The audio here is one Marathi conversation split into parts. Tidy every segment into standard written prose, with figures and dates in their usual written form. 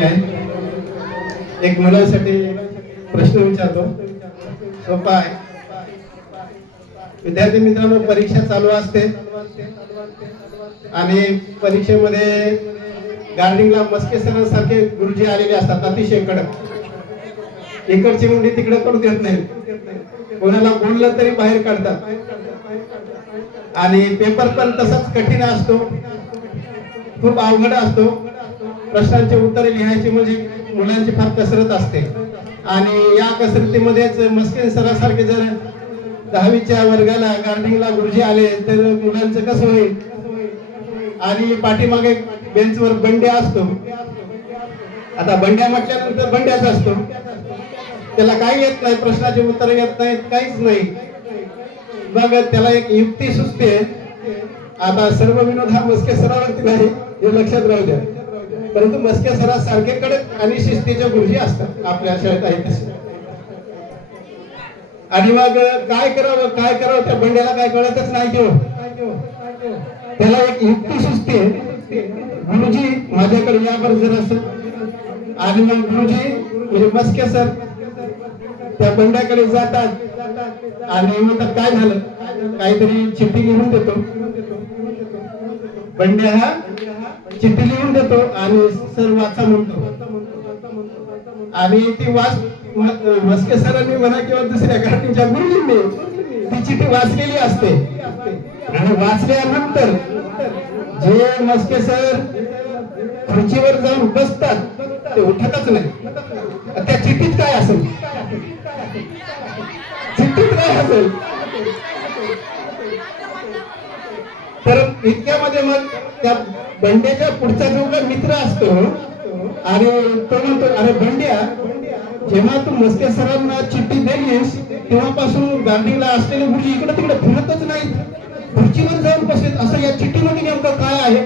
मी आहे. एक मुलांसाठी प्रश्न विचारतो, सोपा आहे. विद्यार्थी मित्रांनो, परीक्षा चालू असते आणि परीक्षेमध्ये गार्डिंगला मस्के सर सारखे गुरुजी आलेले असतात, अतिशय कडक. इकडची मुंडी तिकडे करू देत नाही, कोणाला बोललं तरी बाहेर काढतात. आणि पेपर पण तसाच कठीण असतो, खूप अवघड असतो. प्रश्नांचे उत्तरे लिहायची म्हणजे मुलांची फार कसरत असते. आणि या कसरतीमध्येच मस्के सरासारखे जर 10वीच्या वर्गाला गार्डिंगला गुरुजी आले तर मुलांचं कसं होईल. आणि पाठीमागे बेंचवर बंड्या असतो. आता बंड्या म्हटल्यानंतर बंड्याच असतो, त्याला काही येत नाही, प्रश्नाचे उत्तर येत नाहीत, काहीच नाही. मग त्याला एक युक्ती सुचते. आता सर्व विनोद हा मस्के सरावरती नाही हे लक्षात राहू द्या, परंतु मस्के सरा सारखे कडक आणि शिस्तीचे गुरुजी असतात आपल्या शाळेत आहे तसे. आणि मग काय करावं त्या बंड्याला काय कळतच नाही. त्याला एक युक्ती सुचते, गुरुजी माझ्याकडे या बरं जर असं. आणि मग गुरुजी म्हणजे मस्के सर त्या बंड्याकडे जातात आणि म्हणतात काय झालं, काहीतरी चिठ्ठी लिहून देतो. बंड्या हा चिठ्ठी लिहून देतो आणि सर वाचा म्हणतो. आणि ती मस्के सरांनी म्हणा किंवा दुसऱ्या गार्डिंगच्या गुरुजींनी ती चिठ्ठी वाचलेली असते. आणि वाचल्यानंतर जे मस्के सर खुर्चीवर जाऊन बसतात ते उठतच नाही. त्या चिठ्ठीत काय असेल, चिठ्ठीत काय असेल. तर इतक्यामध्ये मग त्या बंड्याच्या पुढचा जो मित्र असतो आणि तो म्हणतो, अरे बंड्या, जेव्हा तू मस्के सरांना चिठ्ठी दिलीस तेव्हापासून गार्डिंगला असलेले गुरुजी इकडे तिकडे फिरतच नाहीत, खुर्चीवर जाऊन बसलेत, असं या चिठ्ठीमध्ये नेमकं काय आहे.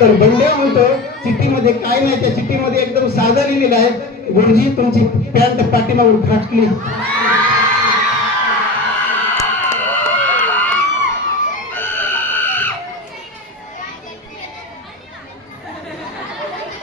तर बंड्या म्हणतो, चिठ्ठीमध्ये काय नाही, त्या चिठ्ठीमध्ये एकदम साधं लिहिलेलं आहे, गुरुजी तुमची पॅन्ट पाठीमागून फाटली.